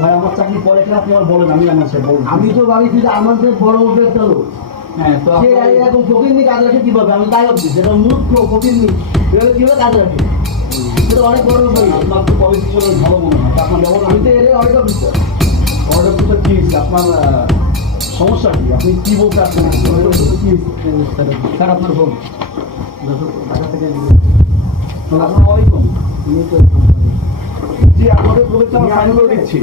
ভাই আমার চাকরি পরে কেন আপনি আমার বলেন, আমি আমার সাথে বলুন। আমি তো ভাবি যে আমাদের বড় উঠে চলো। হ্যাঁ তো সে এরকম ফকির নিয়ে কাজ রাখে কিভাবে? আমি তাই ভাবছি যেটা মূর্খ ফকির নিয়ে এভাবে কিভাবে কাজ রাখে, সেটা অনেক বড় উঠে। আপনার তো পলিটিশিয়ানের ভালো মনে হয় আপনার ব্যবহার। আমি তো এর অনেক অফিসার অর্ডার করতে কি হয়েছে? আপনার সমস্যা কি? আপনি কি বলতে আসছেন? স্যার আপনার ফোন ঢাকা থেকে আসসালামু আলাইকুম। জি আপনাদের প্রজেক্টটা আমরা সাইন করে দিচ্ছি।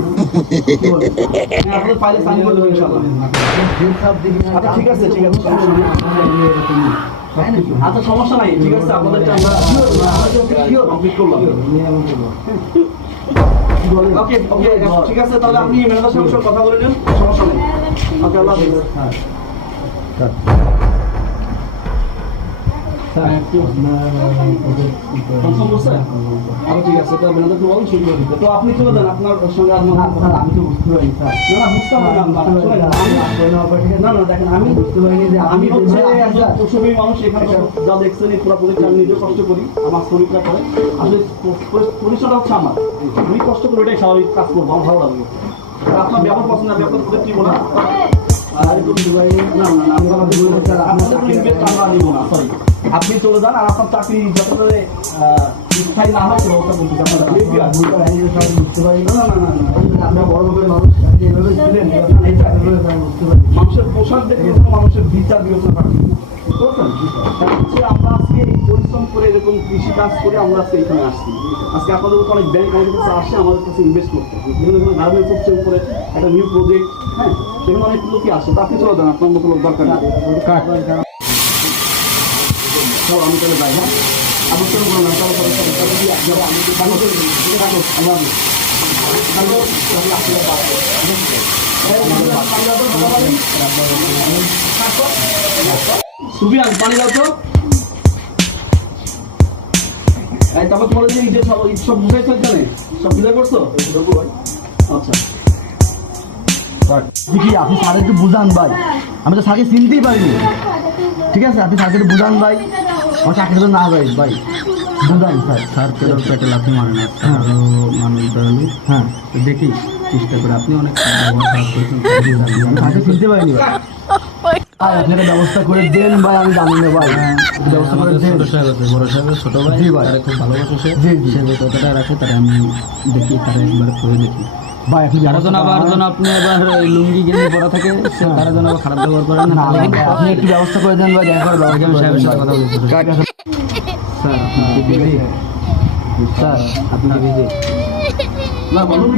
হ্যাঁ আপনাদের ফাইলে সাইন করে দেবো ইনশাআল্লাহ। আচ্ছা ঠিক আছে ঠিক আছে, সমস্যা নেই। আচ্ছা সমস্যা নাই, ঠিক আছে আপনাদেরটা আমরা কমপ্লিট করলাম। ওকে ওকে ঠিক আছে, তাহলে আপনি ম্যানেজার সাহেবের সাথে কথা বলে নিন, সমস্যা নেই। ওকে আল্লাহ হাফেজ। আচ্ছা ঠিক আছে, এটা ম্যানেজারকে বলুন শুরু করে দিতে। তো আপনি চলে যান, আপনার সঙ্গে আর স্যার আমি তো বুঝতে পারি স্যার। না বুঝতে হবে না, না না দেখেন আমি বুঝতে পারিনি যে আমি হচ্ছে একজন স্যার কুশলী মানুষ, এখানে যা দেখছেন এই পুরো প্রজেক্ট আমি নিজে কষ্ট করি, আমার শ্রমিকরা করে। আসলে পরিচয়টা হচ্ছে আমার, আমি কষ্ট করে ওটাই স্বাভাবিক কাজ করবো, আমার ভালো লাগবে। আপনার ব্যবহার পছন্দ, আমি আপনার প্রজেক্ট নিব না। আপনি চলে যান, আর আপনার চাকরি যাতে স্থায়ী না হয় ব্যবস্থা করতে বুঝতে পারি না না না না আপনার বড় বড় মানুষ এভাবে ছিলেন বুঝতে পারি। মানুষের পোশাক দেখে কোনো মানুষের বিচার বিবেচনা থাকে না। হচ্ছে আমরা আজকে এই পরিশ্রম করে এরকম কৃষি কাজ করে আমরা আজকে এখানে আসছি। আজকে আপনাদের মতো অনেক ব্যাংক আমাদের কাছে আসে আমাদের কাছে ইনভেস্ট করতে, বিভিন্ন বিভিন্ন গার্মেন্টস হচ্ছে উপরে একটা নিউ প্রজেক্ট, হ্যাঁ সেখানে অনেক লোকই আসে। তা আপনি চলে যান, আপনার মতো লোক দরকার নেই। আমি চলে যাই। হ্যাঁ আমার সঙ্গে বললাম সুবিয়ান পানি দাও তো। তারপর তোমার যে ঈদের সব বুঝাই চলছে, সব বুঝাই করছো? আচ্ছা দেখি আপনি স্যার একটু বুঝান ভাই, আমি তো স্যারকে চিনতেই পারিনি। ঠিক আছে আপনি স্যারকে একটু বুঝান ভাই, আমার চাকরি তো না ভাই ভাই বুঝান স্যার। স্যার কেউ পেটে লাথি মারে না, মানুষ দয়ালু। হ্যাঁ তো দেখি চেষ্টা করে, আপনি অনেক ব্যবহার খারাপ করেছেন, আমি স্যারকে চিনতে পারিনি ভাই। ভাই আপনি একটা ব্যবস্থা করে দেন ভাই, আমি জানি না ভাই, একটু ব্যবস্থা করে আমাদের দেন। ছোট সাহেব আছে, বড় সাহেবের ছোট ভাই, জি ভাই। তারা খুব ভালোবাসে সে, জি, জি। সে যে কথাটা রাখে তারা আমি দেখি, তারা একবার করে দেখি। ভাই আপনি তারা যেন আবার যেন আপনি আবার এই লুঙ্গি গেঞ্জি পরা থাকে, তারা যেন আবার খারাপ ব্যবহার করে না। না ভাই, আপনি একটু ব্যবস্থা করে দেন ভাই, দেখা করে ব্যবস্থা করে সাহেবের দেন সাথে ভাই। কথা বলছি। স্যার আপনি কি বিজি? স্যার আপনি কি বিজি? না বলুন।